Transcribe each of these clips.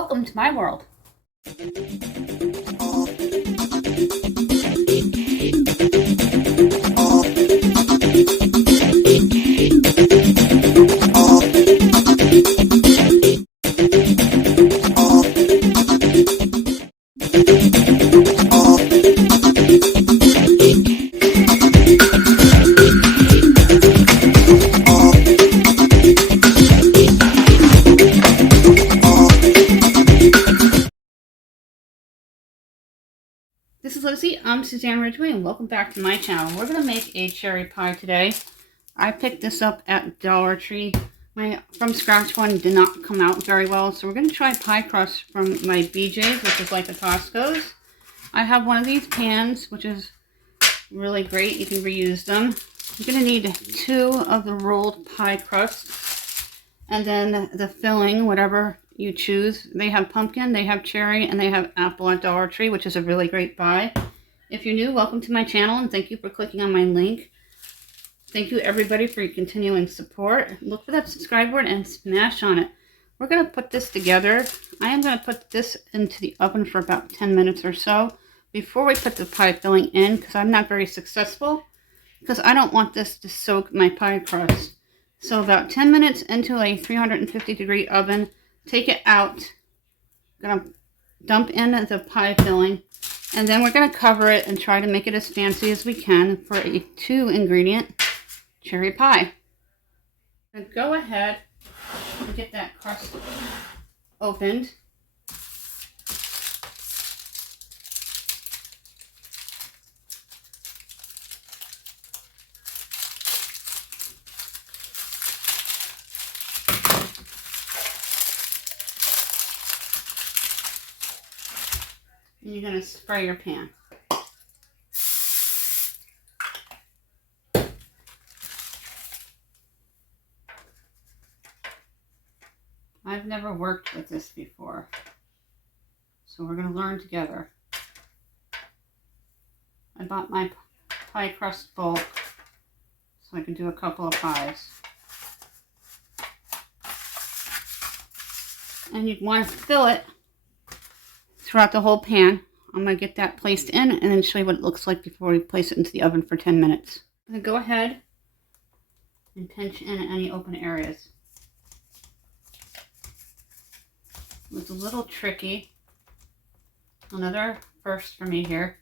Welcome to my world. This is Lucy, I'm Suzanne Ridgway, and welcome back to my channel. We're going to make a cherry pie today. I picked this up at Dollar Tree. My from scratch one did not come out very well, so we're going to try pie crust from my BJ's, which is like a Costco's. I have one of these pans, which is really great. You can reuse them. You're going to need 2 of the rolled pie crust, and then the filling, whatever you choose. They have pumpkin, they have cherry, and they have apple at Dollar Tree, which is a really great buy. If you're new, welcome to my channel, and thank you for clicking on my link. Thank you everybody for your continuing support. Look for that subscribe button and smash on it. We're going to put this together. I am going to put this into the oven for about 10 minutes or so before we put the pie filling in, because I'm not very successful, because I don't want this to soak my pie crust. So about 10 minutes into a 350-degree oven. Take it out. I'm going to dump in the pie filling, and then we're going to cover it and try to make it as fancy as we can for a 2-ingredient cherry pie. I'm going to go ahead and get that crust opened. And you're going to spray your pan. I've never worked with this before, so we're going to learn together. I bought my pie crust bulk so I can do a couple of pies. And you'd want to fill it throughout the whole pan. I'm going to get that placed in and then show you what it looks like before we place it into the oven for 10 minutes. I'm going to go ahead and pinch in any open areas. It was a little tricky. Another first for me here.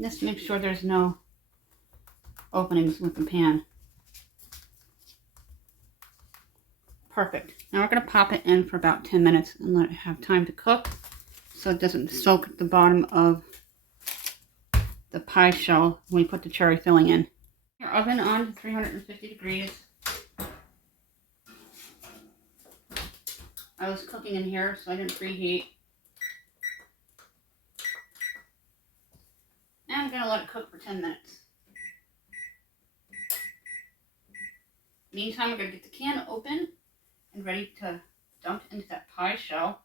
Just make sure there's no openings with the pan. Perfect. Now we're going to pop it in for about 10 minutes and let it have time to cook so it doesn't soak at the bottom of the pie shell when we put the cherry filling in. Your oven on to 350 degrees. I was cooking in here, so I didn't preheat. And I'm going to let it cook for 10 minutes. Meantime, we're going to get the can open and ready to dump into that pie shell.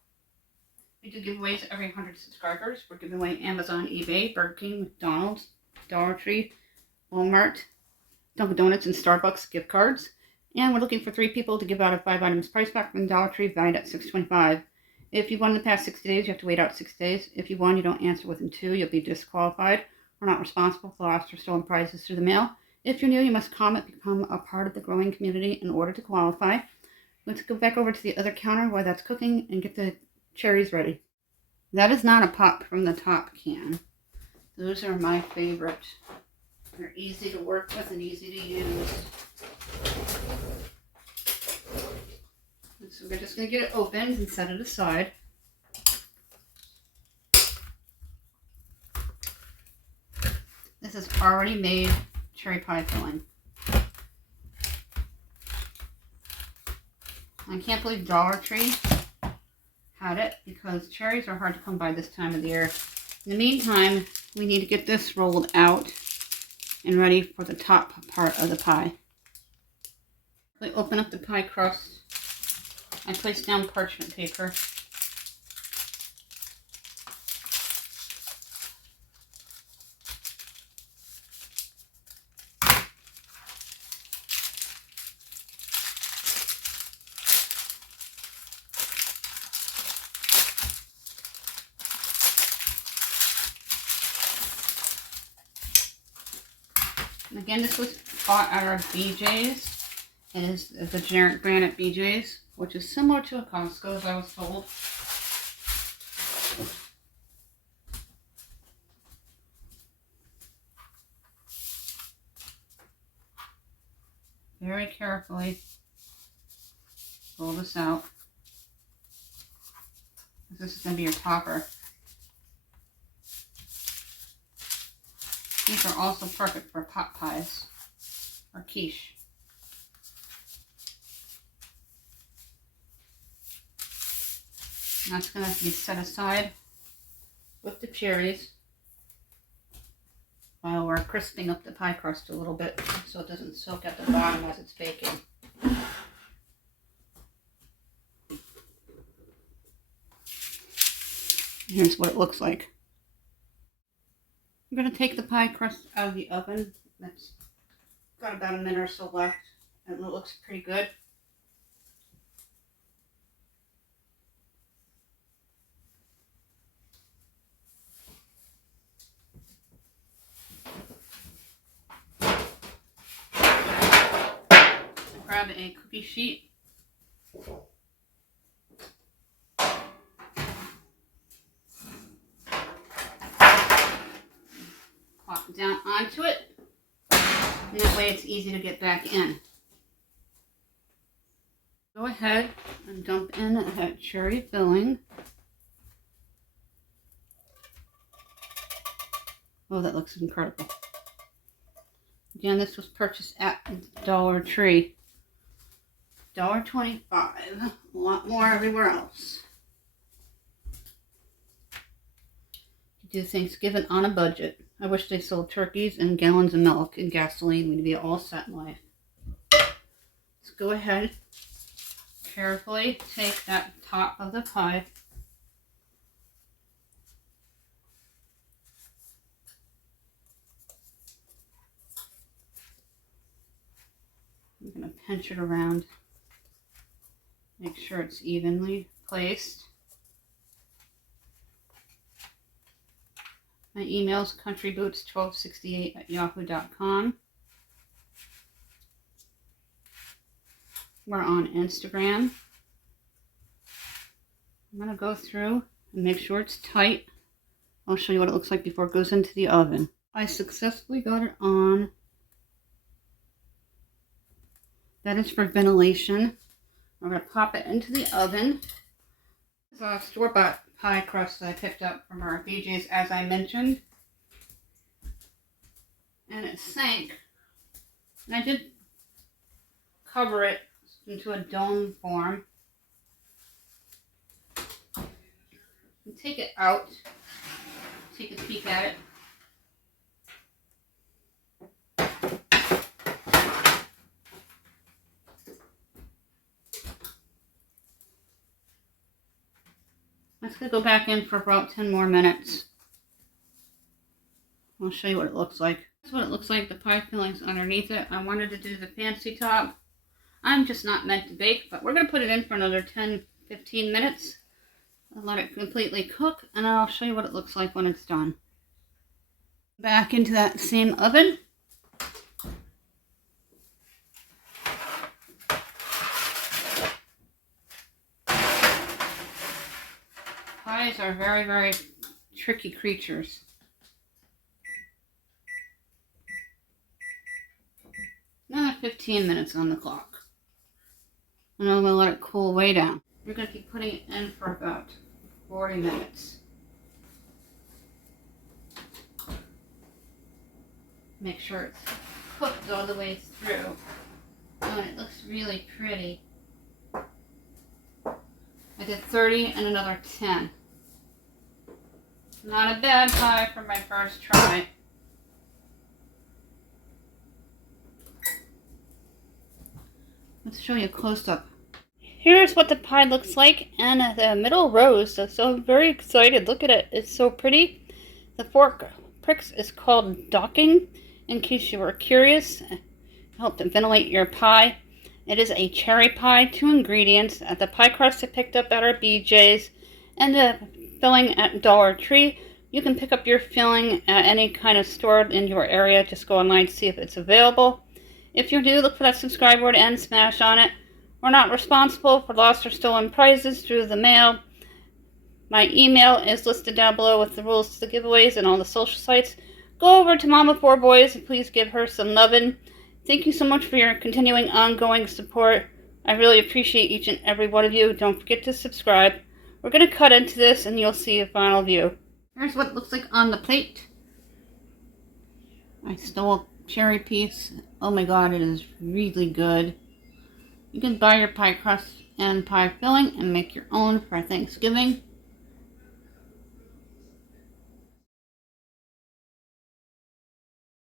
We do giveaways every 100 subscribers. We're giving away Amazon, eBay, Burger King, McDonald's, Dollar Tree, Walmart, Dunkin' Donuts, and Starbucks gift cards. And we're looking for 3 people to give out a 5 items price pack from Dollar Tree valued at $6.25. If you've won in the past 60 days, you have to wait out 6 days. If you won, you don't answer within 2, you'll be disqualified. We're not responsible for lost or stolen prizes through the mail. If you're new, you must comment, become a part of the growing community in order to qualify. Let's go back over to the other counter while that's cooking and get the cherries ready. That is not a pop from the top can. Those are my favorite. They're easy to work with and easy to use. So we're just going to get it opened and set it aside. This is already made cherry pie filling. I can't believe Dollar Tree had it because cherries are hard to come by this time of the year. In the meantime, we need to get this rolled out and ready for the top part of the pie. I open up the pie crust. I place down parchment paper. And again, this was bought at our BJ's. It is the generic brand at BJ's, which is similar to a Costco, as I was told. Very carefully roll this out. This is going to be your topper. These are also perfect for pot pies or quiche. And that's going to be set aside with the cherries while we're crisping up the pie crust a little bit so it doesn't soak at the bottom as it's baking. Here's what it looks like. I'm going to take the pie crust out of the oven. That's got about a minute or so left, and it looks pretty good. Grab a cookie sheet. Plop it down onto it, and that way it's easy to get back in. Go ahead and dump in that cherry filling. Oh, that looks incredible. Again, this was purchased at Dollar Tree. $1.25. A lot more everywhere else. Do Thanksgiving on a budget. I wish they sold turkeys and gallons of milk and gasoline. We'd be all set in life. Let's go ahead, carefully take that top of the pie. I'm going to pinch it around. Make sure it's evenly placed. My email is countryboots1268@yahoo.com. We're on Instagram. I'm going to go through and make sure it's tight. I'll show you what it looks like before it goes into the oven. I successfully got it on. That is for ventilation. I'm going to pop it into the oven. This is a store-bought pie crust that I picked up from our BJ's, as I mentioned. And it sank. And I did cover it into a dome form. And take it out. Take a peek at it. It's going to go back in for about 10 more minutes. I'll show you what it looks like. That's what it looks like. The pie filling's underneath it. I wanted to do the fancy top. I'm just not meant to bake, but we're going to put it in for another 10-15 minutes. I'll let it completely cook, and I'll show you what it looks like when it's done. Back into that same oven. Pies are very, very tricky creatures. Another 15 minutes on the clock. And I'm going to let it cool way down. We're going to keep putting it in for about 40 minutes. Make sure it's cooked all the way through. Oh, and it looks really pretty. I did 30 and another 10. Not a bad pie for my first try. Let's show you a close-up. Here's what the pie looks like, and the middle rose. So I'm very excited. Look at it. It's so pretty. The fork pricks is called docking, in case you were curious. Help to ventilate your pie. It is a cherry pie, 2 ingredients. The pie crust I picked up at our BJ's, and the filling at Dollar Tree. You can pick up your filling at any kind of store in your area. Just go online to see if it's available. If you do, look for that subscribe word and smash on it. We're not responsible for lost or stolen prizes through the mail. My email is listed down below with the rules to the giveaways and all the social sites. Go over to Mama 4 Boys and please give her some lovin'. Thank you so much for your continuing ongoing support. I really appreciate each and every one of you. Don't forget to subscribe. We're going to cut into this and you'll see a final view. Here's what it looks like on the plate. I stole a cherry piece. Oh my god, it is really good. You can buy your pie crust and pie filling and make your own for Thanksgiving.